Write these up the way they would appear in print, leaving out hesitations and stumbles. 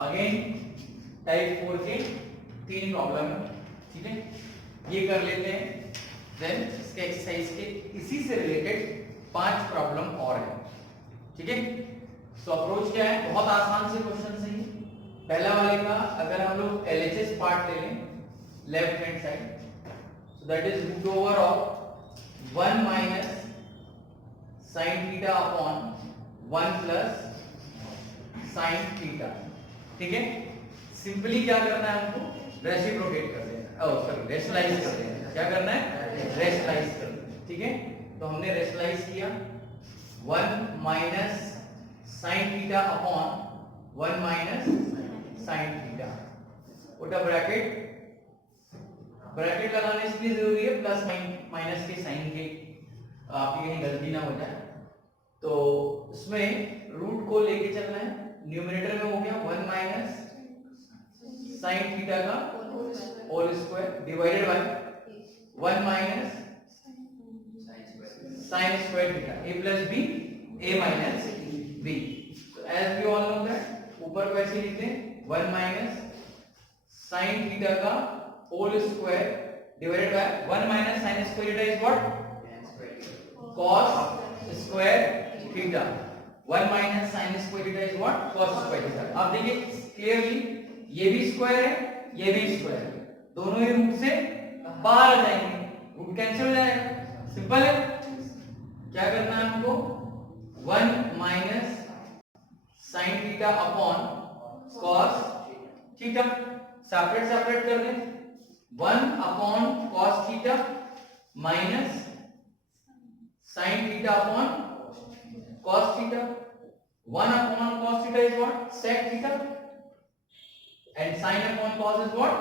Again type 4 के 3 problem है, ठीक है, ये कर लेते हैं। देन इसके एक्सरसाइज के इसी से रिलेटेड 5 प्रॉब्लम और है, ठीक है। तो अप्रोच क्या है, बहुत आसान से क्वेश्चन है। पहला वाले का अगर हम लोग एलएचएस पार्ट ले लें left hand side, so that is root over of 1 minus sine theta upon 1 plus sine theta, ठीक है। सिंपली क्या करना है हमको, रेसिप्रोकेट कर देना, ओह सॉरी रेशनलाइज कर देना। क्या करना है, रेशनलाइज कर देना, ठीक है। तो हमने रेशनलाइज किया 1 minus sine theta upon 1 minus sine theta, उल्टा ब्रैकेट, ब्रैकेट लगाना इसलिए जरूरी है प्लस माइनस के साइन के आपकी कहीं गलती ना हो जाए। तो इसमें रूट को लेके चलना है, न्यूमरेटर में हो गया 1 माइनस साइन थीटा का whole square divided by 1 minus sine square theta, a plus B a minus b। तो as we all know that ऊपर को ऐसे लिखते हैं 1 माइनस साइन थीटा का whole square divided by 1 minus sine square theta is what, cos square theta. 1 minus sine square theta is what, cos square theta. अब देखिए clearly ये भी स्क्वायर है, ये भी स्क्वायर है, दोनों ही रूट से बाहर आ जाएंगे, रूट कैंसिल हो जाएगा, सिंपल है। क्या करना है हमको, 1 minus sine theta upon cos theta, separate separate कर दें, 1 upon cos theta minus sine theta upon cos theta. 1 upon cos theta is what, sec theta, and sin upon cos is what,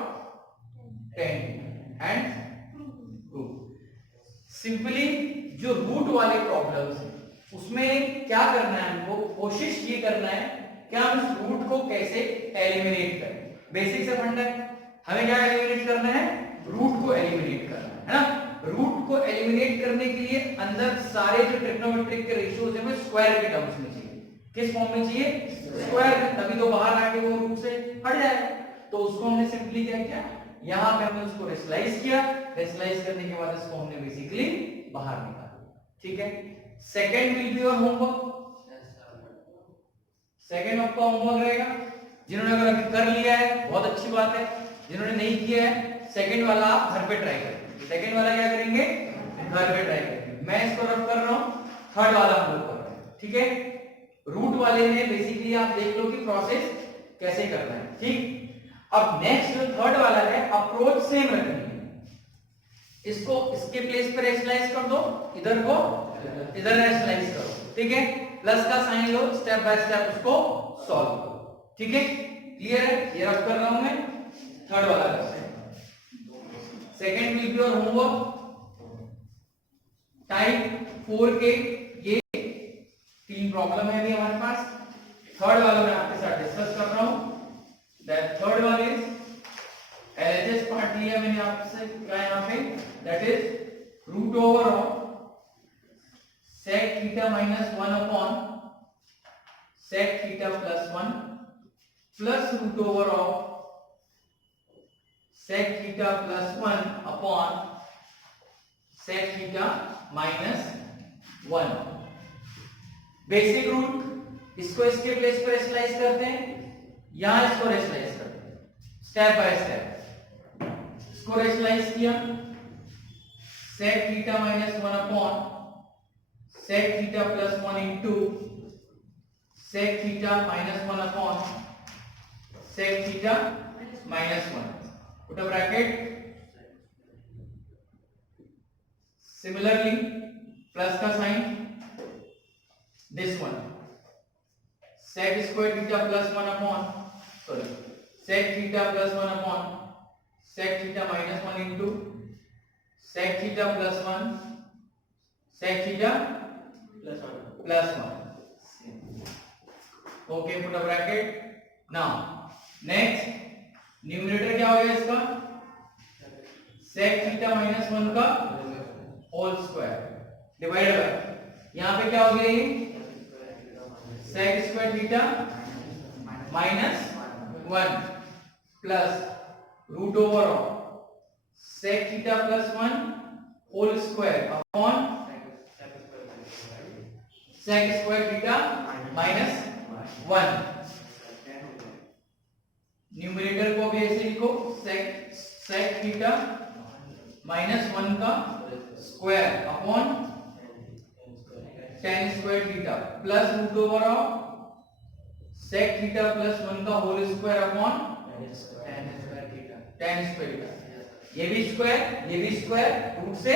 tan theta, and root। Simply जो root वाले problems हैं उसमें क्या करना है हमको, कोशिश ये करना है कि हम इस रूट को कैसे एलिमिनेट करें। बेसिक से फंडा है, हमें क्या एलिमिनेट करना है, रूट को एलिमिनेट करना है ना। रूट को एलिमिनेट करने के लिए अंदर सारे जो ट्रिग्नोमेट्रिक के रेशियोज हैं वो स्क्वायर के टर्म्स में चाहिए। किस फॉर्म में चाहिए, स्क्वायर में, तभी तो बाहर आके वो रूट से हट जाएगा। तो उसको हमने सिंपली क्या किया, यहां पे हमने उसको रेशनलाइज किया, रेशनलाइज करने के बाद इसको हमने बेसिकली बाहर निकाला, ठीक है। Second will be your homework, second आपका होमवर्क रहेगा। जिन्होंने अगर अभी कर लिया है बहुत अच्छी बात है, जिन्होंने नहीं किया है सेकंड वाला आप घर पे ट्राई करें। सेकंड वाला क्या करेंगे, घर पे ट्राई करेंगे। मैं इसको रफ कर रहा हूं, थर्ड वाला हम लोग कर रहे हैं, ठीक है। रूट वाले में बेसिकली आप देख लो कि प्रोसेस कैसे करना है, ठीक। अब नेक्स्ट जो थर्ड वाला है, अप्रोच सेम रखनी है, इसको इसके प्लेस पे रेशनलाइज कर दो, इधर को इधर रेशनलाइज करो, ठीक है। प्लस का साइन लो, स्टेप बाय स्टेप उसको सॉल्व करो, ठीक है। क्लियर है, ये रफ कर रहा हूं मैं, थर्ड वाला कर रहे हैं। Second will be your homework, type 4 के ये 3 प्रॉब्लम है अभी हमारे पास। थर्ड वाला मैं आपके साथ डिस्कस कर रहा हूं। That third one is LHS part लिया मैंने आपसे क्या यहां पे, that is root over of sec theta minus 1 upon sec theta plus 1 plus root over of sec theta plus 1 upon sec theta minus 1। Basic root, इसको इसके place पर rationalise करते हैं, यहां इसको रेशनलाइज करते हैं स्टेप बाय स्टेप। इसको रेशनलाइज किया, sec theta minus 1 upon sec theta plus 1 into sec theta minus 1 upon sec theta minus 1, put a bracket. Similarly plus का sign, this one sec square theta plus 1 upon sec theta plus 1 upon sec theta minus 1 into sec theta plus 1 sec theta plus 1, okay, put a bracket। now next numerator क्या हो गया इसका, sec theta minus 1 का whole square divided bye, यहां पे क्या हो गया, ये sec square theta minus 1 plus root over of sec theta plus 1 whole square upon sec square theta minus 1। Numerator को भी ऐसे लिखो, सेक थीटा माइनस 1 का square upon tan square theta plus root over of sec theta plus 1 का whole square upon tan square theta. ये भी square root से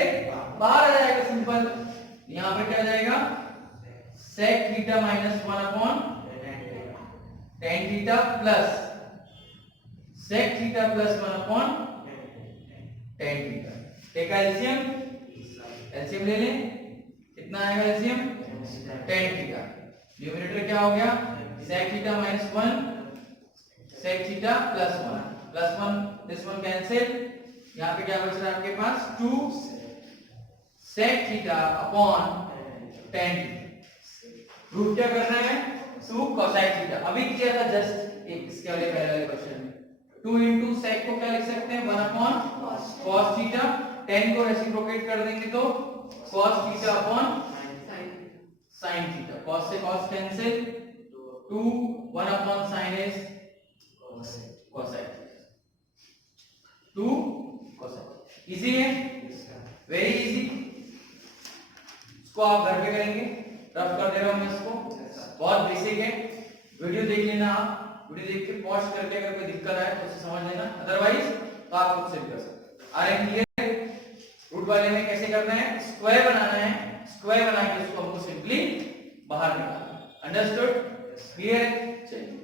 बाहर आ जाएगा, सिंपल। यहाँ पे क्या आ जाएगा, sec theta minus 1 upon tan theta plus sec theta plus 1 upon tan theta. एक एलसीएम ले लें, कितना आएगा एलसीएम, tan थीटा। न्यूमरेटर क्या हो गया, sec theta minus 1 sec theta plus 1 this one cancel. यहाँ पे क्या बच रहा है आपके पास, 2 sec theta upon tan theta. Root क्या करना है, 2 कोसाइक थीटा। अभी किया था जस्ट इसके वाले पहले वाले क्वेश्चन में। 2 into sec को क्या लिख सकते हैं, 1 अपॉन cos थीटा। 10 को रेसिप्रोकेट कर देंगे तो cos theta upon sin theta. cos से cos cancel, 2 1 upon sin is cosec 2 cosec। Easy है, वेरी इजी। इसको आप घर पे करेंगे, रफ कर दे रहा हूं मैं इसको, बहुत बेसिक है। वीडियो देख लेना, आप वीडियो देख के पॉज करके अगर कोई दिक्कत आए तो उसे समझ लेना, अदरवाइज तो आप खुद से भी कर सकते हैं। Are N clear. रूट वाले में कैसे करना है, स्क्वायर बनाना है, स्क्वायर बना के उसको हमको सिंपली बाहर निकालना है। Understood, clear. चलिए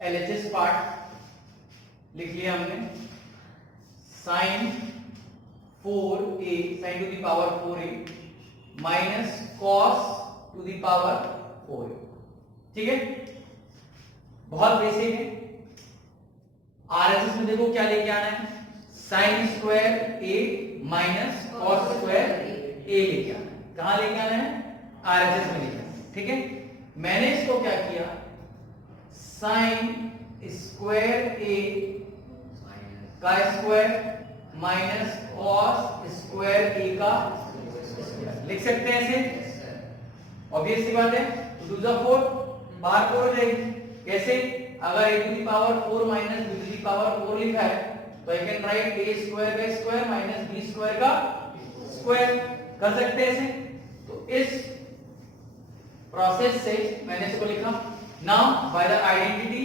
एलएचएस पार्ट लिख लिया हमने। Sine 4a sin to the power 4a minus cos to the power 4a। ठीक है, बहुत बेसिक है। आरएचएस में देखो क्या लेके आना है, sin square a minus cos square a लेके आना है। कहां लेके आना है, आरएचएस में लेके आना है। ठीक है, मैंने इसको क्या किया, sin स्क्वायर a का square minus cos square a का स्क्वायर लिख सकते हैं ऐसे, ऑब्वियस सी बात है। तो 2 जा 4 बाहर 4 हो जाएगी। कैसे, अगर a to the power 4 minus b to the power 4 लिखा है तो I can write a square का स्क्वायर माइनस b स्क्वायर का स्क्वायर, कर सकते हैं ऐसे। तो इस प्रोसेस से मैंने इसको लिखा। Now by the identity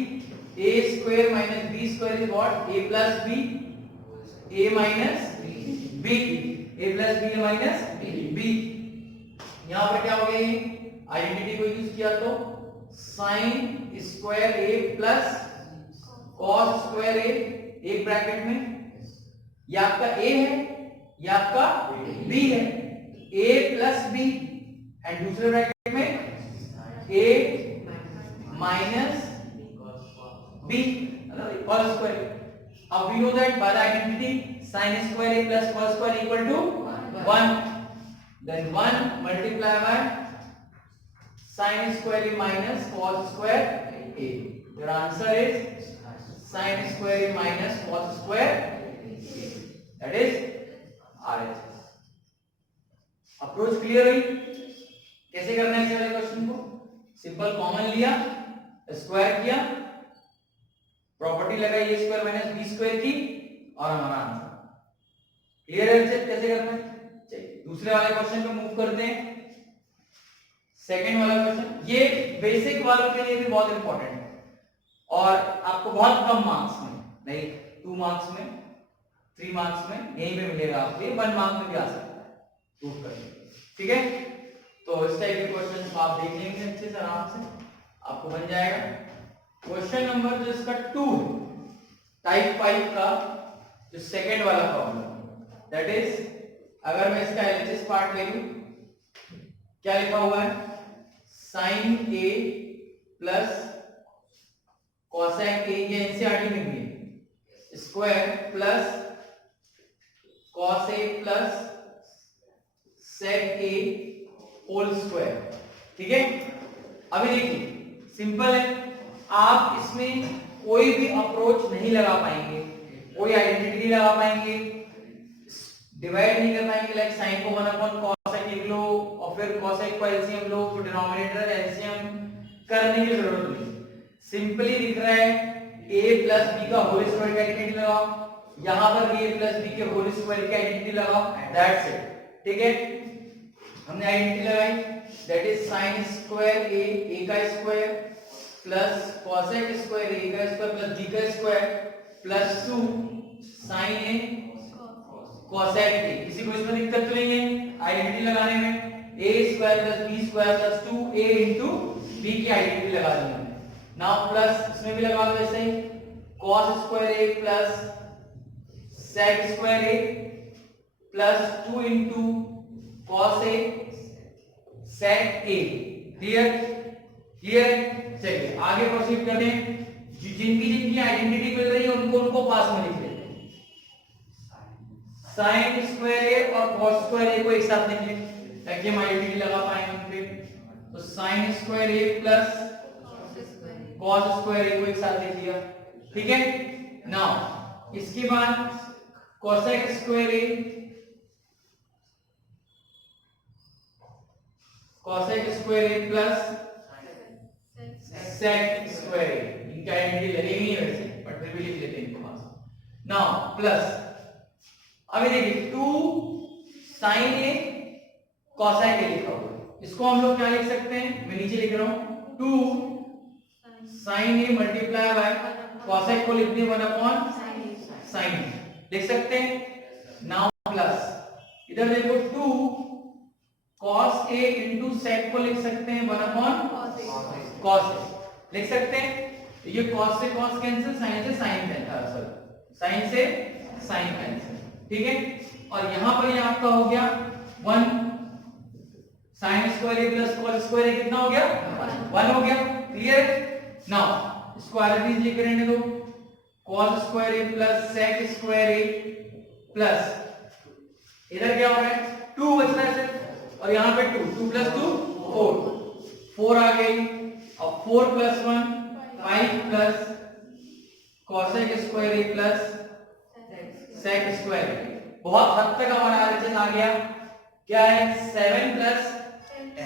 a square minus b square is what, a plus b, a minus b, a plus b minus b। यहां पर क्या हो गया, ये आइडेंटिटी को यूज किया तो sin square a plus cos square a, एक ब्रैकेट में ये आपका a है, ये आपका b है, a प्लस b, एंड दूसरे ब्रैकेट में a minus b whole square. अब we know that by the identity sin square a plus cos square equal to 1, then 1 multiply by sin square a minus cos square a. Your answer is sin square a minus cos square a. That is RHS. Approach clear हुई, कैसे करना है इस वाले question को। Simple common लिया, square किया, property लगाई a square minus b square की, और हमारा आंसर क्लियर है। कैसे करना है, चलिए दूसरे वाले क्वेश्चन पे मूव करते हैं। सेकंड वाला क्वेश्चन, ये बेसिक वालों के लिए भी बहुत इंपॉर्टेंट है और आपको बहुत कम मार्क्स में, नहीं 2 मार्क्स में, 3 मार्क्स में यहीं पे मिलेगा आपको, ये 1 मार्क में भी आ सकता है प्रूव करने। ठीक है, तो इस टाइप के क्वेश्चन आप देख लेंगे अच्छे से, आराम से आपको बन जाएगा। क्वेश्चन नंबर जो इसका 2 टाइप 5 का जो सेकंड वाला प्रॉब्लम, दैट इज अगर मैं इसका एलएचएस पार्ट ले लूं, क्या लिखा हुआ है, sin a plus cosec a, ये एनसीईआरटी में भी है, square plus cos a plus sec a whole square. ठीक है, अभी देखिए सिंपल है, आप इसमें कोई भी अप्रोच नहीं लगा पाएंगे, कोई आइडेंटिटी नहीं लगा पाएंगे, डिवाइड नहीं कर पाएंगे, लाइक साइन को 1/cos लिख लो और फिर cosec को एलसीएम लो, फिर डिनोमिनेटर एलसीएम करने की जरूरत नहीं, सिंपली दिख रहा है a प्लस b का होल स्क्वायर का आइडेंटिटी लगाओ, यहां पर a प्लस b के होल स्क्वायर का आइडेंटिटी लगाओ, दैट्स इट। ठीक है, हमने आइडेंटिटी लगाई, that is sin square a का square plus cosec square a का स्क्वायर प्लस b का square plus 2 sin a cosec a। किसी को इसमें दिक्कत तो नहीं है आइडेंटिटी लगाने में, a square plus b square plus 2a into b की आइडेंटिटी लगा दी हमने। नाउ प्लस इसमें भी लगा दो वैसे ही, cos square a plus sec square a plus 2 into cos a sec a। Clear clear, चलिए आगे प्रोसीड करते हैं। जिनकी जिनकी आइडेंटिटी मिल रही है उनको उनको पास में लिख लेते हैं, sin स्क्वायर a और cos स्क्वायर a को एक साथ लिख लें ताकि हम आइडेंटिटी लगा पाए उन पे। तो sin square a plus cos square a को एक साथ लिख लिया। ठीक है, नाउ इसके बाद cosec square a cosec square a plus sec square a, इनका आइडेंटिटी लगेगी नहीं वैसे बट फिर भी लिख लेते हैं इनको पास। नाउ प्लस अभी देखिए 2 sin a cosec a लिखा हुआ है, इसको हम लोग क्या लिख सकते हैं, मैं नीचे लिख रहा हूं 2 sin a multiply by cosec को लिखते हैं 1/sin a लिख सकते हैं। नाउ प्लस इधर देखो 2 cos a into sec को लिख सकते हैं 1/cos a लिख सकते हैं। ये cos से cos कैंसिल, sin से sin कैंसिल, sin से sin कैंसिल। ठीक है, और यहां पर ये आपका हो गया 1 sin square a plus cos square a कितना हो गया 1 हो गया। क्लियर, नाउ स्क्वायर रूट लेकर रहने दो, cos square a plus sec square a plus इधर क्या हो रहा है 2 बच रहा है सिर्फ, और यहां पे 2 प्लस 2 4 आ गई, और 4 plus 1 5 plus cosec square a plus sec square a। बहुत हद तक हमारा आरएचएस आ गया, क्या है 7 plus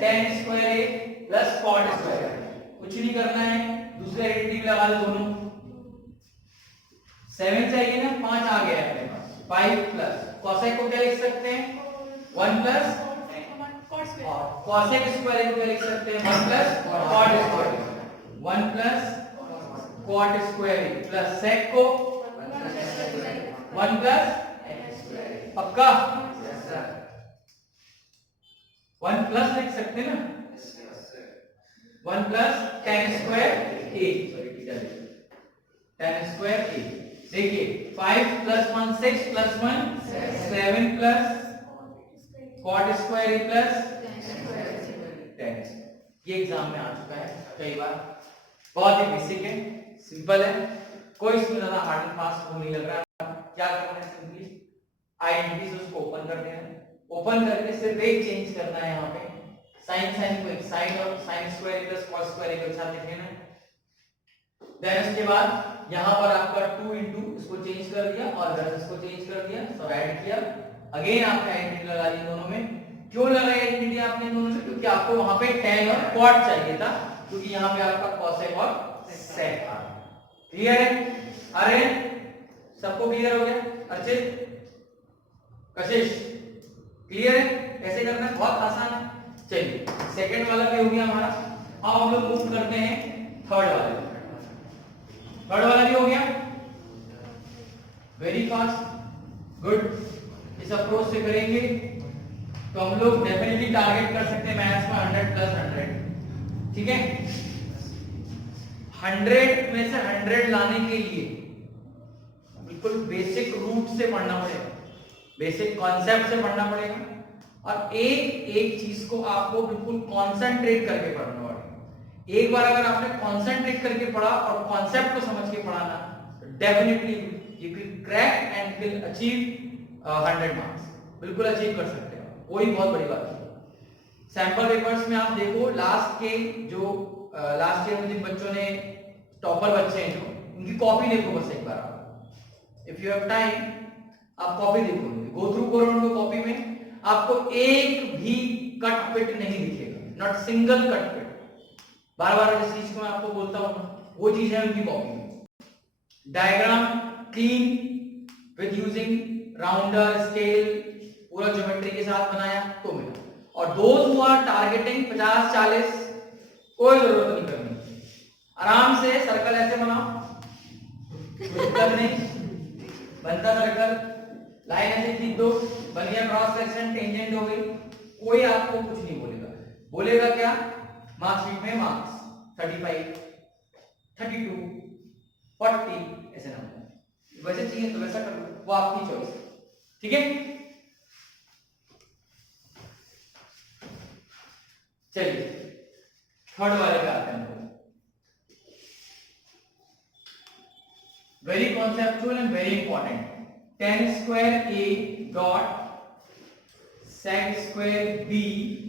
tan square a plus cot square a। कुछ नहीं करना है, दूसरे आइडेंटिटी लगा दो दोनों, 7 चाहिए ना, 5 आ गया अपने पास, 5 प्लस cosec को क्या लिख सकते हैं 1 प्लस cosec स्क्वायर को क्या लिख सकते हैं 1 plus cot square, 1 plus cot square plus sec को 1 प्लस पक्का 1 प्लस लिख सकते हैं ना, 1 plus tan square a, tan square a। देखिए 5 plus 1 6 plus 1 7 plus cot square a plus tan। ये एग्जाम में आ चुका है कई बार, बहुत ही बेसिक है, सिंपल है, कोई इसमें ज्यादा हार्ड एंड फास्ट नहीं लग रहा। क्या करना है, सिंपली आइडेंटिटीज उसको ओपन कर देना है, ओपन करके सिर्फ एक चेंज करना है, यहाँ पे sin को एक sin और sin square plus cos square के साथ लिख लेना है। देन उसके बाद यहाँ पर आपका 2 इनटू इसको चेंज कर दिया और इधर इसको चेंज कर दिया, सब ऐड किया, अगेन आपका आइडेंटिटी लगा दी दोनों में। क्यों लगाई आइडेंटिटी आपने दोनों में, क्योंकि आपको वहां पे tan और cot चाहिए था, क्योंकि यहाँ पे आपका cosec और sec था। क्लियर है, अरे सबको क्लियर हो गया, अर्चित कशिश क्लियर है, कैसे करना है, बहुत आसान है। चलिए सेकंड वाला भी हो गया हमारा, अब हम लोग मूव करते हैं थर्ड वाले, थर्ड वाला भी हो गया, वेरी फास्ट, गुड। इस अप्रोच से करेंगे तो हम लोग डेफिनेटली टारगेट कर सकते हैं मैथ्स में 100 प्लस 100। ठीक है, 100 में से 100 लाने के लिए बिल्कुल बेसिक रूट से पढ़ना पड़ेगा, बेसिक कॉन्सेप्ट से पढ़ना पड़ेगा, और एक एक चीज को आपको बिल्कुल कॉन्सेंट्रेट करके पढ़ना पड़ेगा। एक बार अगर आपने कॉन्सेंट्रेट करके पढ़ा और कॉन्सेप्ट को समझ के पढ़ा ना, तो definitely you will crack and will achieve 100 marks, बिल्कुल अचीव कर सकते हो, कोई बहुत बड़ी बात नहीं। सैंपल पेपर्स में आप देखो लास्ट ईयर में जिन बच्चों ने टॉपर बच्चे हैं जो उनकी कॉपी देखो बस एक बार आप, इफ यू हैव टाइम आप कॉपी देखो, गो थ्रू करो उनको कॉपी में, आपको एक भी कट पिट नहीं दिखेगा, नॉट सिंगल कट पिट। बार बार जिस चीज को मैं आपको बोलता हूं वो चीज है उनकी कॉपी में। Diagram clean with using rounder scale पूरा ज्योमेट्री के साथ बनाया तो मिला। और दोज हु आर टारगेटिंग 50-40 कोई जरूरत नहीं करनी, आराम से सर्कल ऐसे बनाओ, दिक्कत नहीं, बनता सर्कल, लाइन ऐसे खींच दो, बन गया क्रॉस सेक्शन, टेंजेंट हो गई, कोई आपको कुछ नहीं बोलेगा। बोलेगा क्या, मार्कशीट में मार्क्स 35, 32, 40 ऐसे नंबर, वैसे चाहिए तो वैसा कर लो, वो आपकी चॉइस, ठीक है। चलिए थर्ड वाले पे आते हैं, very conceptual and very important. tan square a dot sec square b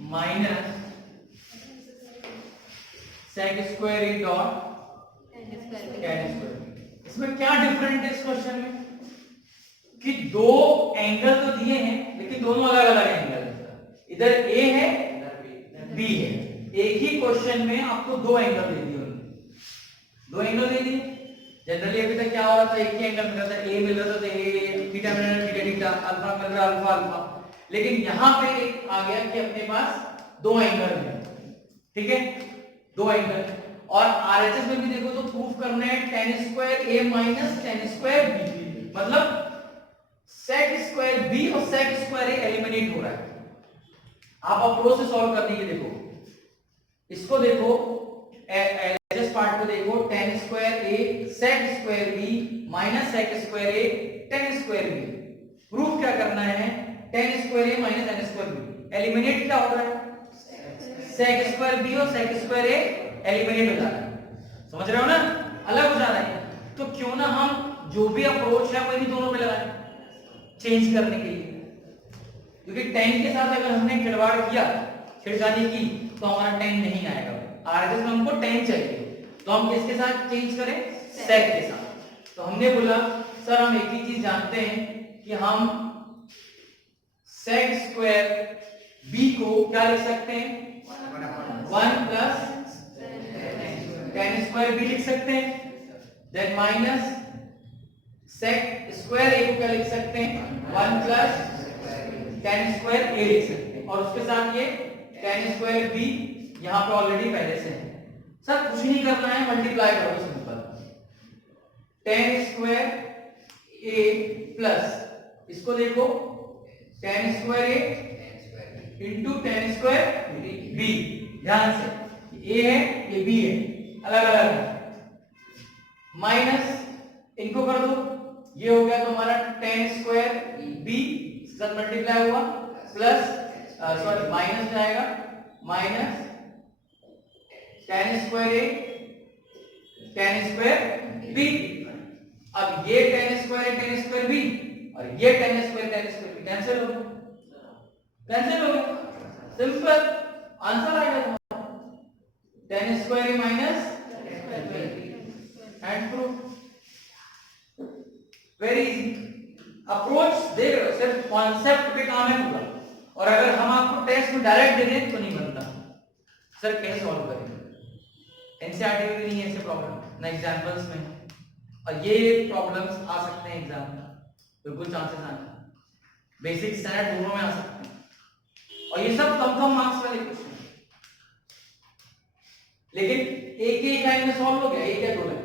minus sec square a dot tan square b। इसमें क्या डिफरेंट है इस क्वेश्चन में कि दो एंगल तो दिए हैं लेकिन दोनों अलग अलग एंगल है, इधर a है इधर b है। एक ही क्वेश्चन में आपको दो एंगल दे दिए उन्होंने, दो एंगल दे दिए। जनरली अभी तक क्या हो रहा था, एक ही एंगल मिल रहा था, ए मिल रहा था तो ए, थीटा मिल रहा था थीटा थीटा, अल्फा मिल रहा अल्फा अल्फा। लेकिन यहां पे एक आ गया कि अपने पास दो एंगल है, ठीक है, दो एंगल। और आरएचएस में भी देखो तो प्रूफ करना है tan square a minus tan square b, मतलब sec स्क्वायर b और sec स्क्वायर a एलिमिनेट हो रहा है। आप अप्रोच से सॉल्व करने की देखो, इसको देखो एलएचएस पार्ट को देखो, tan square a sec square b minus sec square a tan square b। Proof क्या करना है, tan square a minus tan square b, eliminate क्या हो रहा है, sec स्क्वायर b और sec स्क्वायर a एलिमिनेट हो जा रहा है, समझ रहे हो ना, अलग हो जा रहा है। तो क्यों ना हम जो भी अप्रोच है वो इन दोनों पे लगाएं चेंज करने के लिए, क्योंकि tan के साथ अगर हमने खिलवाड़ किया, छिड़कानी की, तो हमारा tan नहीं आएगा। आरएचएस में हमको tan चाहिए, तो हम किसके साथ चेंज करें, sec के साथ। तो हमने बोला सर हम एक ही चीज जानते हैं कि हम sec स्क्वायर b को क्या लिख सकते हैं, 1 प्लस tan स्क्वायर b लिख सकते हैं, then minus sec square a को क्या लिख सकते हैं, 1 प्लस tan स्क्वायर a लिख सकते हैं। और उसके साथ ये tan स्क्वायर b यहां पे ऑलरेडी पहले से है। सर कुछ नहीं करना है, मल्टीप्लाई करो simple, tan square a plus इसको देखो tan square a into tan square b। ध्यान से a है ये b है, अलग अलग है, माइनस इनको कर दो, ये हो गया तुम्हारा tan स्क्वायर b साथ मल्टीप्लाई हुआ, प्लस सॉरी माइनस जाएगा, minus tan square a tan square b। अब ये tan स्क्वायर b और ये tan स्क्वायर b कैंसिल हो गया, कैंसिल हो गया, सिंपल आंसर आएगा tan square a minus and proof, very easy. Approach देख रहे हो, सिर्फ कॉन्सेप्ट पे काम है पूरा। और अगर हम आपको टेस्ट में डायरेक्ट दे दें तो नहीं बनता, सर कैसे सॉल्व करेंगे, एनसीईआरटी में भी नहीं है ऐसे प्रॉब्लम, ना एग्जांपल्स में, और ये प्रॉब्लम्स आ सकते हैं एग्जाम में, बिल्कुल चांसेस आते हैं, बेसिक स्टैंडर्ड दोनों में आ सकते हैं। और ये सब कम मार्क्स वाले क्वेश्चन, लेकिन एक ही लाइन में सॉल्व हो गया, एक या दो लाइन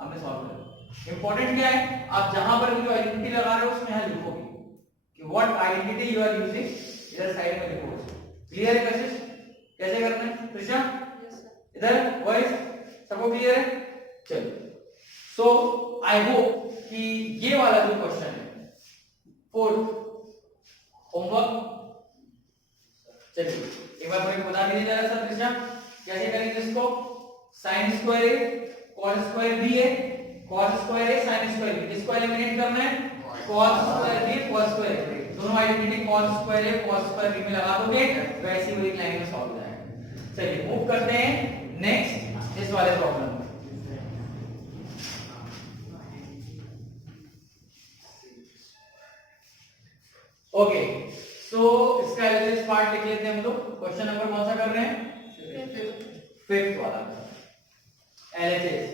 आपने सॉल्व कर लिया। इंपॉर्टेंट क्या है, आप जहां पर भी जो आइडेंटिटी लगा रहे हो उसमें यहां लिखोगे कि what identity you are using, इधर साइड में लिखो। क्लियर है कशिश, कैसे करना है त्रिशा, इधर वॉइस सबको क्लियर है। चलो सो आई होप कि ये वाला जो क्वेश्चन है फोर्थ होमवर्क, चलिए एक बार मेरे को बता दीजिए जरा सर त्रिशा कैसे करेंगे इसको। sin square a cos square b है, cos square a sin square b, इसको एलिमिनेट करना है, cos square b cos square a दोनों आइडेंटिटी cos स्क्वायर है, cos स्क्वायर b में लगा दोगे तो ऐसी वही लाइन में सॉल्व हो जाएगा। चलिए मूव करते हैं नेक्स्ट इस वाले प्रॉब्लम में। ओके सो इसका एलएचएस पार्ट लिख लेते हैं हम लोग। क्वेश्चन नंबर कौन सा कर रहे हैं? फिफ्थ वाला। LHS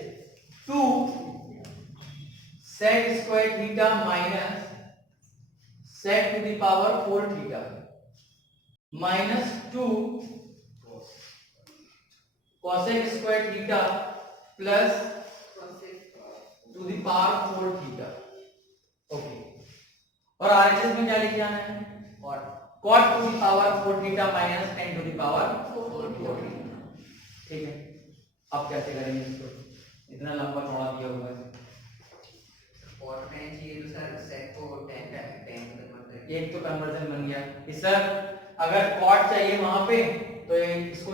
2 sec square theta minus sec to the power 4 theta minus 2 cosec square theta plus to the power 4 theta. Okay और आरएचएस में क्या लिख जाना है? cot to the power 4 theta minus tan to the power 4 theta. ठीक है, अब कैसे करेंगे इसको? इतना लंबा चौड़ा दिया हुआ है और tan चाहिए तो सर sec को tan कन्वर्ट करेंगे। एक तो कन्वर्जन बन गया कि सर अगर cot चाहिए वहां पे तो इसको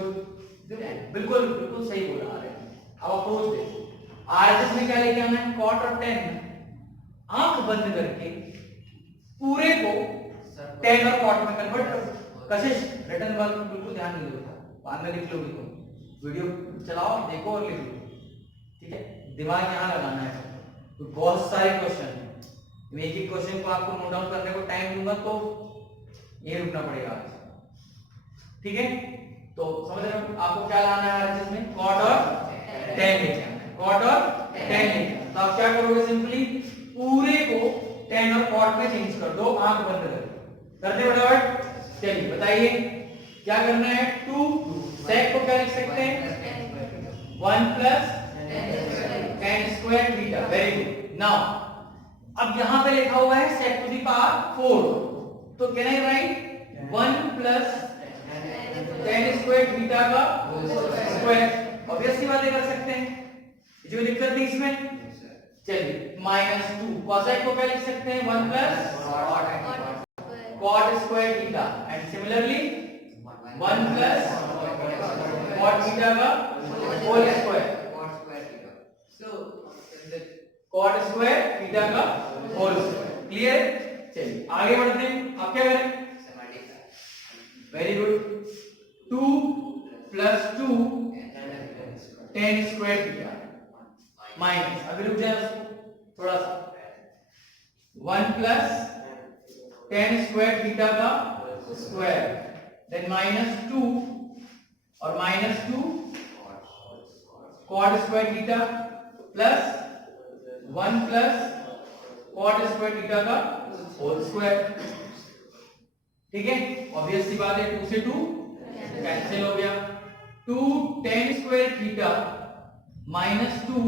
बिल्कुल बिल्कुल सही बोला आ रहे हैं। अब अप्रोच देखो, आरएचएस में क्या लेके आना है? cot और tan आंख बंद करके पूरे को tan और cot में कन्वर्ट करो। कशिश रिटर्न वाल बिल्कुल ध्यान नहीं देता, बाद में लिख लोगे तुम, वीडियो चलाओ देखो और लिख लो। ठीक है, दिमाग यहाँ लगाना है। तो बहुत सारे क्वेश्चन हैं, मैं एक एक क्वेश्चन को आपको नोट डाउन करने को टाइम दूंगा तो ये रुकना पड़ेगा। ठीक है, तो समझ रहे हो आपको क्या लाना है आरएचएस में? cot और tan लेके आना है, cot और tan लेके आना। तो आप क्या करोगे? सिंपली पूरे को tan और cot में चेंज कर दो, आंख बंद करके। करते फटाफट, चलिए बताइए क्या करना है? 2 sec को क्या लिख सकते हैं? 1 plus tan square theta. Very good. Now अब यहां पे लिखा हुआ है sec टू द पावर 4, तो can I right 1 plus tan square theta का स्क्वायर। ऑब्वियसली बातें कर सकते हैं, जो दिक्कत नहीं इसमें। चलिए माइनस 2 cosec को क्या लिख सकते हैं? 1 plus cot square theta and similarly 1 plus cot theta का whole square. cot square theta का होल स्क्वायर। क्लियर? चलिए आगे बढ़ते हैं। अब क्या करें? Very good. 2 plus 2 tan square theta minus, अभी रुक जाए थोड़ा सा, 1 प्लस tan स्क्वायर थीटा का स्क्वायर, देन माइनस 2 और minus 2 cot square theta plus 1 plus cot square theta का होल स्क्वायर। ठीक है, ऑब्वियस सी बात है, 2 से 2 कैंसिल हो गया। 2 tan square theta minus 2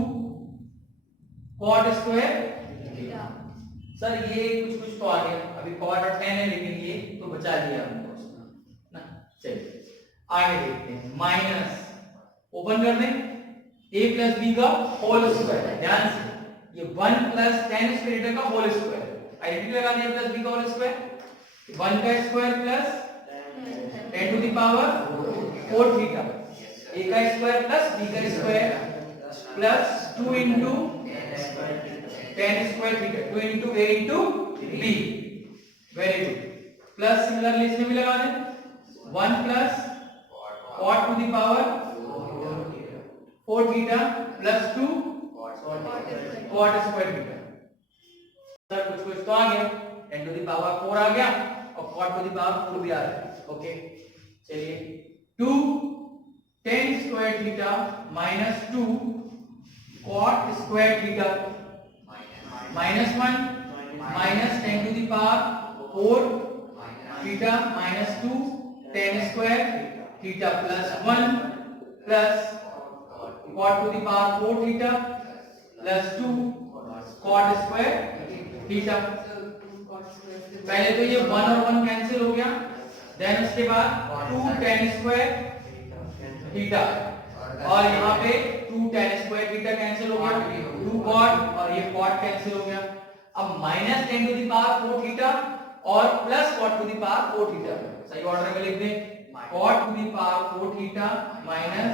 cot square theta. Sir ये कुछ कुछ तो आ गया, अभी cot और tan है लेकिन ये तो बचा लिया हमको ना। चलिए आगे देखते हैं। माइनस ओपन कर दें a प्लस b का होल स्क्वायर। ध्यान से ये 1 प्लस tan स्क्वायर का होल स्क्वायर, आइडेंटिटी लगा दिया प्लस b का होल स्क्वायर, 1 का square plus tan to the power 4 theta, a का स्क्वायर प्लस b का square plus 2 into tan square theta, 2 into a into b। Very good. Plus similarly इसमें भी लगा दें 1 plus cot to the power 4 theta plus 2 cot square theta. Sir कुछ कुछ तो आ गया, tan टू द पावर 4 आ गया और cot टू द पावर 4 भी आ रहा है। ओके चलिए 2 tan square theta minus 2 cot square theta minus 1 minus tan to the power 4 theta minus 2 tan square theta plus 1 plus cot to the power 4 theta plus 2 cot square theta. पहले तो ये 1 और 1 cancel हो गया, then उसके बाद 2 tan square theta और यहाँ पे 2 tan स्क्वायर थीटा कैंसिल हो गया, 2 cot और ये cot कैंसिल हो गया। अब minus tan to the power 4 theta और plus cot to the power 4 theta, सही ऑर्डर में लिख दें, cot to the power 4 theta minus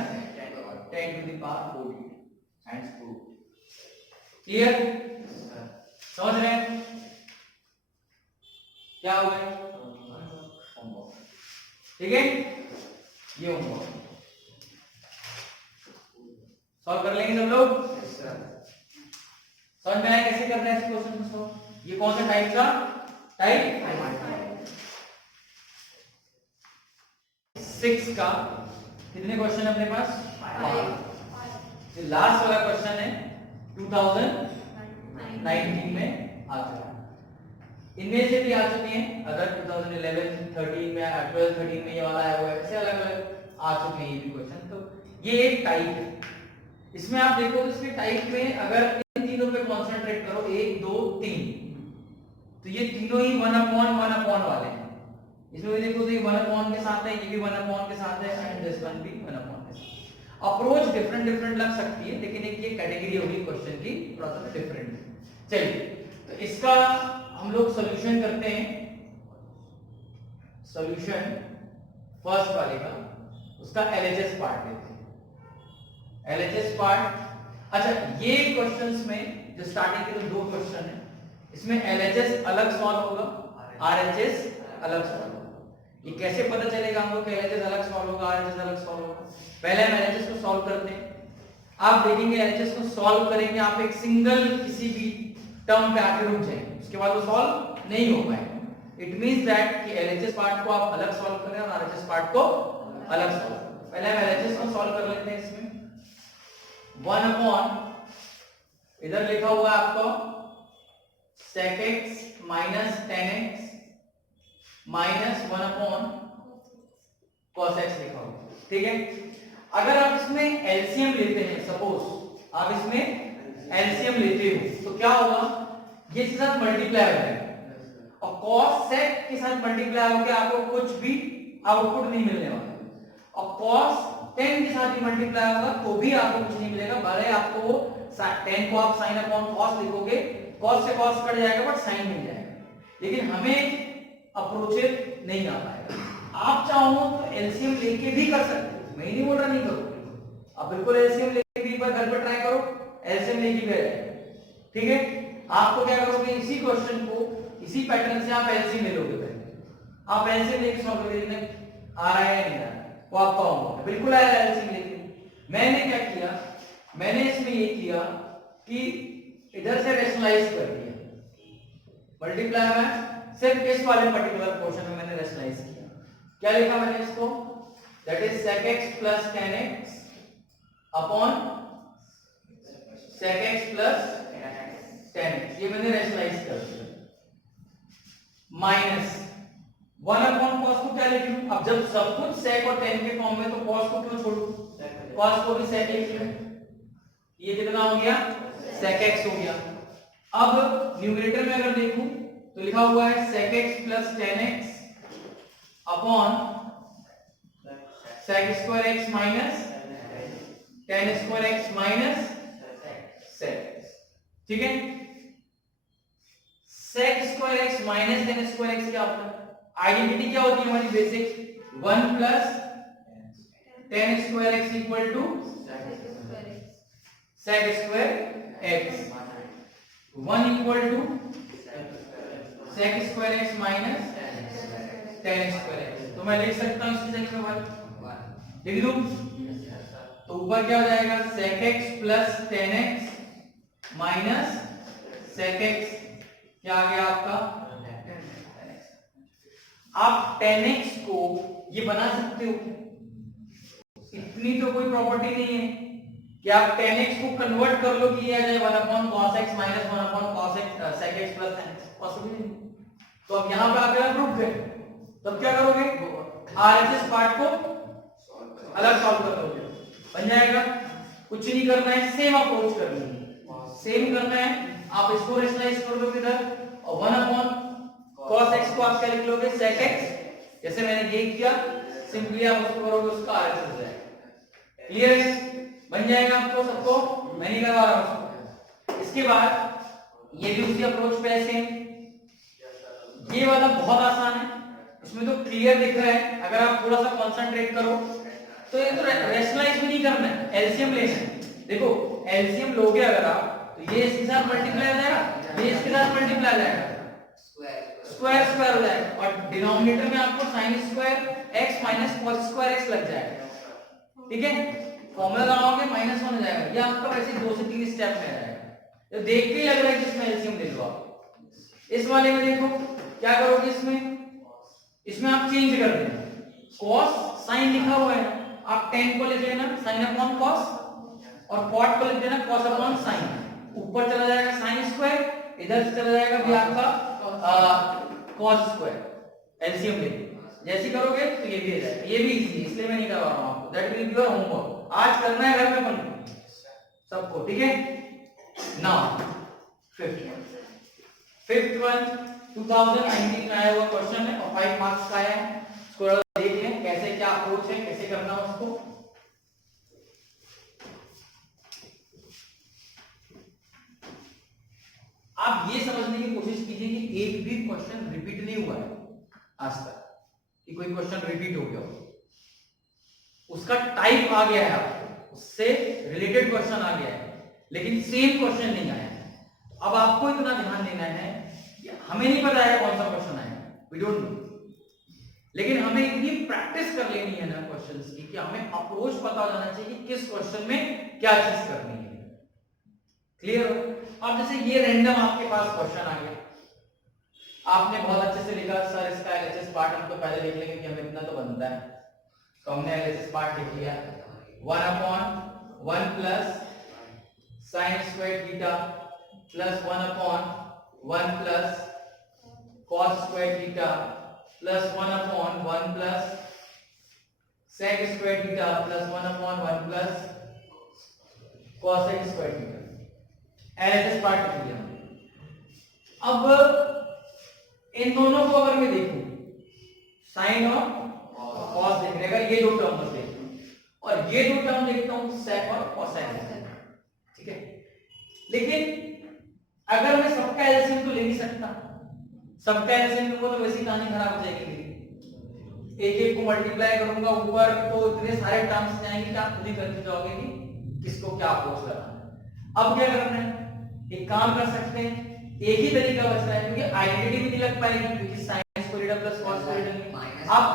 tan to the power 4 theta. Hence prove. Clear? समझ रहे हैं? क्या हो गया होमवर्क, ठीक है, ये होमवर्क सॉल्व कर लेंगे सब लोग। समझ में आया कैसे करना है इस क्वेश्चन को सॉल्व। ये कौन सा टाइप का, टाइप 6 का कितने क्वेश्चन है अपने पास, 5। ये लास्ट वाला क्वेश्चन है 2019 में आ चुका है। इनमें से भी आ चुके हैं, अगर 2011 13 में 12 13 में ये वाला आया हुआ है, ऐसे अलग अलग आ चुके हैं ये भी क्वेश्चन। तो ये एक टाइप है, इसमें आप देखो तो इसके टाइप में अगर इन तीनों पे कंसंट्रेट करो 1 2 3, तो ये तीनों ही 1/1 वाले हैं। इसमें भी देखो तो ये 1/1 के साथ है, ये भी 1/1 के साथ है, एंड दिस वन भी 1/1 के साथ। अप्रोच डिफरेंट डिफरेंट लग सकती है, लेकिन एक ये कैटेगरी होगी क्वेश्चन की थोड़ा सा डिफरेंट। चलिए तो इसका हम लोग सॉल्यूशन करते हैं। सॉल्यूशन फर्स्ट वाले का, उसका एलएचएस पार्ट लेते हैं। एलएचएस पार्ट, अच्छा ये क्वेश्चंस में जो स्टार्टिंग के तो 2 क्वेश्चन है, इसमें एलएचएस अलग सॉल्व होगा, आरएचएस अलग सॉल्व होगा। ये कैसे पता चलेगा हमको कि एलएचएस अलग सॉल्व होगा, आरएचएस अलग सॉल्व होगा। पहले हम एलएचएस को सॉल्व करते हैं। आप देखेंगे एलएचएस को सॉल्व करेंगे, आप एक सिंगल किसी भी टर्म पे आके रुक जाएंगे, उसके बाद वो सॉल्व नहीं हो पाएगा। इट मींस दैट कि एलएचएस पार्ट को आप अलग सॉल्व करें और आरएचएस पार्ट को अलग सॉल्व करें। पहले हम एलएचएस को सॉल्व कर लेते हैं। इसमें 1 इधर लिखा हुआ है आपको sec x minus tan x minus 1 cos x लिखा हुआ, ठीक है। अगर आप इसमें एलसीएम लेते हैं, सपोज आप इसमें एलसीएम लेते हो तो क्या होगा, ये इसके साथ मल्टीप्लाई हो जाएगा और cos sec के साथ मल्टीप्लाई होकर आपको कुछ भी आउटपुट नहीं मिलने वाला, और cos tan के साथ भी मल्टीप्लाई होगा तो भी आपको कुछ नहीं मिलेगा। भले आपको tan को आप sin अपॉन cos लिखोगे, cos से cos कट जाएगा बट sin मिल जाएगा, लेकिन हमें अप्रोचेस नहीं आ पाएगा। आप चाहो तो एलसीएम लेके भी कर सकते हो, मैं नहीं बोल रहा नहीं करो, आप बिल्कुल एलसीएम लेके भी एक बार घर पर ट्राई करो, एलसीएम लेके भी आएगा, ठीक है। आपको क्या करोगे, इसी क्वेश्चन को इसी पैटर्न से आप एलसीएम ले लोगे, पहले आप एलसीएम लेके सॉल्व करोगे, देखना आ रहा है या नहीं आ रहा है, वो आपका होगा, बिल्कुल आएगा एलसीएम लेके। मैंने क्या किया, मैंने इसमें ये किया कि इधर से रेशनलाइज कर दिया, मल्टीप्लाई में सिर्फ इस वाले पर्टिकुलर पोर्शन में मैंने रेशनलाइज किया। क्या लिखा मैंने इसको, that is sec x plus tan x upon sec x plus tan x, ये मैंने रेशनलाइज कर दिया। माइनस 1 अपॉन cos को क्या लिख लूं, अब जब सब कुछ sec और tan के फॉर्म में तो cos को क्यों छोड़ूं, cos को भी sec लिख लूं, ये कितना हो गया sec x हो गया। अब न्यूमरेटर में अगर देखूं तो लिखा हुआ है sec x plus tan x upon sec square x minus tan square x minus sec x, ठीक है। sec square x minus tan square x क्या होता है, आइडेंटिटी क्या होती है हमारी basic, 1 plus tan square x equal to sec square x, 1 equal to sec square x minus tan square x। तो मैं लिख सकता हूं इसकी जगह पे 1 लिख दूं, तो ऊपर क्या हो जाएगा sec x plus tan x minus sec x, क्या आ गया आपका, आप tan x को ये बना सकते हो, इतनी तो कोई प्रॉपर्टी नहीं है कि आप tan x को कन्वर्ट कर लो कि ये आ जाए 1 upon cos x minus 1 upon cos x sec x plus tan x, possible नहीं। तो अब यहां पे आके आप रुक गए, तब क्या करोगे, आरएचएस पार्ट को अलग सॉल्व कर लोगे, बन जाएगा। कुछ नहीं करना है, सेम अप्रोच करनी है, सेम करना है। आप इसको रेशनलाइज कर दोगे इधर, और 1 अपॉन cos x को आप क्या लिख लोगे sec x, जैसे मैंने ये किया, सिंपली आप उसको करोगे उसका आरएचएस हो जाएगा। क्लियर है, बन जाएगा आपको सबको, मैं नहीं करवा रहा हूं। इसके बाद ये भी उसी अप्रोच पे है सेम, ये वाला बहुत आसान है, इसमें तो क्लियर दिख रहा है, अगर आप थोड़ा सा कंसंट्रेट करो तो ये तो रेशनलाइज भी नहीं करना है, एलसीएम लेना है। देखो एलसीएम लोगे अगर आप, तो ये इसके साथ मल्टीप्लाई हो जाएगा, ये इसके साथ मल्टीप्लाई हो जाएगा, स्क्वायर स्क्वायर हो जाएगा और डिनोमिनेटर में आपको sin square x minus cos square x लग जाएगा, ठीक है। फॉर्मूला लगाओगे माइनस वन हो जाएगा, ये आपका वैसे 2 से 3 स्टेप में आएगा। तो देख के ही लग रहा है कि इसमें एलसीएम ले लो आप। इस वाले में देखो क्या करोगे, इसमें आप चेंज कर देना, cos sin लिखा हुआ है, आप tan को लिख लेना sin अपॉन cos और cot को लिख देना cos अपॉन sin। ऊपर चला जाएगा sin स्क्वायर, इधर से चला जाएगा भी आपका cos स्क्वायर। एलसीएम ले जैसे करोगे तो ये भी आ जाएगा, ये भी इजी है इसलिए मैं नहीं करवा रहा हूं आपको, that will be your homework, आज करना है घर में अपन सबको, ठीक है। नाउ फिफ्थ वन 2019 में आया हुआ क्वेश्चन है और 5 मार्क्स का है, इसको देख लें कैसे क्या अप्रोच है, कैसे करना है उसको। आप ये समझने की कोशिश कीजिए कि एक भी क्वेश्चन रिपीट नहीं हुआ है आज तक, कि कोई क्वेश्चन रिपीट हो गया हो, उसका टाइप आ गया है आपको, उससे रिलेटेड क्वेश्चन आ गया है, लेकिन सेम क्वेश्चन नहीं आया है। अब आपको इतना ध्यान देना है कि हमें नहीं पता है कौन सा क्वेश्चन आएगा, वी डोंट नो, लेकिन हमें इतनी प्रैक्टिस कर लेनी है ना क्वेश्चंस की कि हमें अप्रोच पता हो जाना चाहिए कि किस क्वेश्चन में क्या चीज करनी है, क्लियर हो। अब जैसे ये रैंडम आपके पास क्वेश्चन आ गया, आपने बहुत अच्छे से लिखा सर इसका एलएचएस पार्ट हम तो पहले देख लेंगे कि हमें इतना तो बनता है, तो हमने एलएचएस पार्ट लिख लिया 1/1 plus sin square theta plus 1/1 plus cos square theta plus 1/1 plus sec square theta plus 1/1 plus cos square theta, LHS part लिख लिया। अब इन दोनों को अगर मैं देखूं साइन और कॉस देखने, अगर ये दो टर्म देखूं और ये दो टर्म देखता हूं सेक और कोसाइन, ठीक है। लेकिन अगर मैं सबका एलसीएम तो ले नहीं सकता, सबका एलसीएम लूंगा तो वैसी कहानी खराब हो जाएगी मेरी, एक एक को मल्टीप्लाई करूंगा ऊपर तो इतने सारे टर्म्स जाएंगे कि आप खुद ही कंफ्यूज जाओगे कि किसको क्या अप्रोच लगाना है। अब क्या करना है, एक काम कर सकते हैं, एक ही तरीका बच रहा है क्योंकि आइडेंटिटी भी नहीं लग पाएगी, क्योंकि sin square theta plus cos square theta आप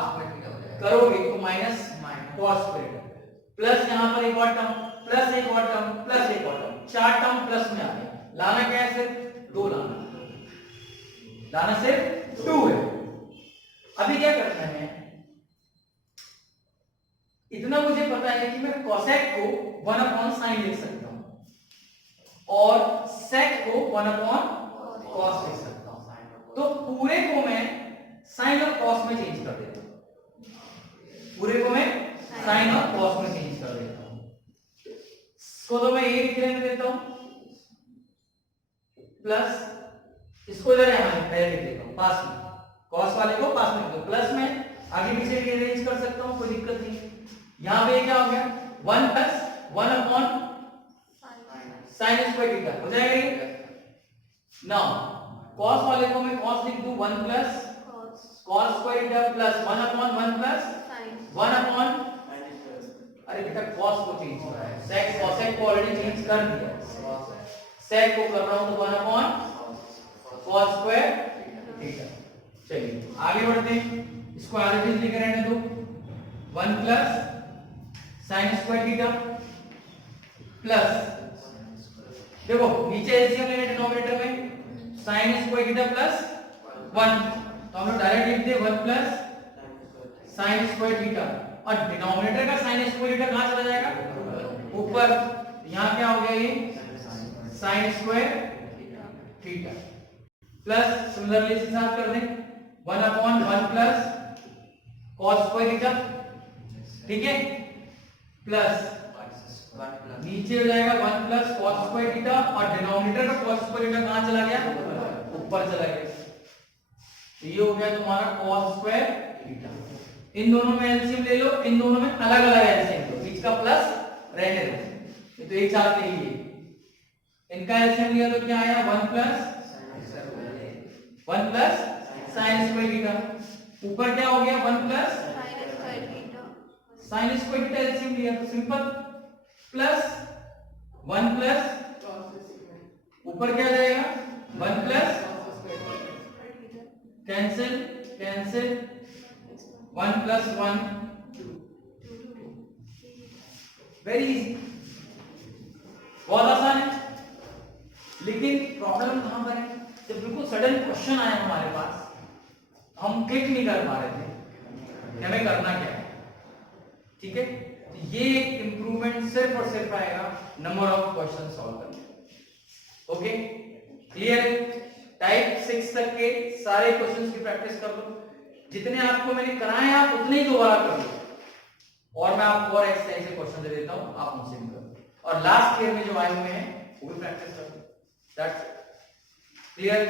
करोगे तो minus cos square theta plus यहां पर एक और टर्म प्लस एक और टर्म प्लस एक और टर्म, चार टर्म प्लस में आ गया, लाना क्या है, सिर्फ 2 लाना सिर्फ 2 है। अभी क्या करना है, इतना मुझे पता है कि मैं cosec को 1/sin लिख सकता हूं और sec को 1/cos लिख सकता हूं, तो पूरे को मैं sin और cos में चेंज कर देता हूं, पूरे को मैं sin और cos में चेंज कर देता हूं। इसको तो मैं ये लिख देता हूं प्लस इसको इधर यहां पहले लिख देता हूं पास में, cos वाले को पास में तो प्लस में आगे पीछे भी अरेंज कर सकता हूं, कोई दिक्कत नहीं। यहां पे क्या हो गया 1 प्लस 1/sin स्क्वायर थीटा हो जाएगा ये। नाउ cos वाले को मैं cos लिख दूं 1 plus cos square theta plus 1/1 plus 1/, अरे बेटा cos को चेंज कर रहा है, sec cosec को ऑलरेडी चेंज कर दिया, sec को कर रहा हूं तो 1/cos स्क्वायर थीटा। चलिए आगे बढ़ते हैं, इसको एज इट इज लिख रहने दो 1 plus sin square theta plus, देखो नीचे एलसीएम लेने डिनोमिनेटर में sin स्क्वायर थीटा प्लस 1, तो हम लोग डायरेक्ट लिख दे 1 प्लस sin स्क्वायर थीटा और डिनोमिनेटर का sin स्क्वायर थीटा कहां चला जाएगा ऊपर, यहां क्या हो गया ये sin square theta plus similarly इसे साफ कर दें 1/1 प्लस cos स्क्वायर थीटा, ठीक है, प्लस नीचे हो जाएगा 1 प्लस cos स्क्वायर थीटा और डिनोमिनेटर का cos स्क्वायर थीटा कहां चला गया ऊपर चला गया, तो ये हो गया तुम्हारा cos स्क्वायर थीटा। इन दोनों में एलसीएम ले लो, इन दोनों में अलग अलग एलसीएम लो, बीच का प्लस रहने दो, ये तो एक साथ ले लिए, इनका एलसीएम लिया तो क्या आया 1 प्लस sin स्क्वायर थीटा, ऊपर क्या हो गया 1 plus sin square theta, LCM लिया तो सिंपल प्लस 1 प्लस ऊपर क्या जाएगा 1 plus cancel cancel 1 plus 1 very easy, बहुत आसान है। लेकिन प्रॉब्लम कहां पर है, जब बिल्कुल सडन क्वेश्चन आया हमारे पास, हम क्लिक नहीं कर पा रहे थे कि हमें करना क्या है। ठीक है, तो ये एक इंप्रूवमेंट सिर्फ और सिर्फ आएगा नंबर ऑफ क्वेश्चन सॉल्व करने। ओके क्लियर, टाइप 6 तक के सारे क्वेश्चंस की प्रैक्टिस कर लो, जितने आपको मैंने कराए आप उतने ही दोबारा कर लो, और मैं आपको और एक्सरसाइज के क्वेश्चन दे देता हूं, आप उनसे भी करो, और लास्ट ईयर में जो आए हुए हैं वो भी प्रैक्टिस कर लो। That's clear.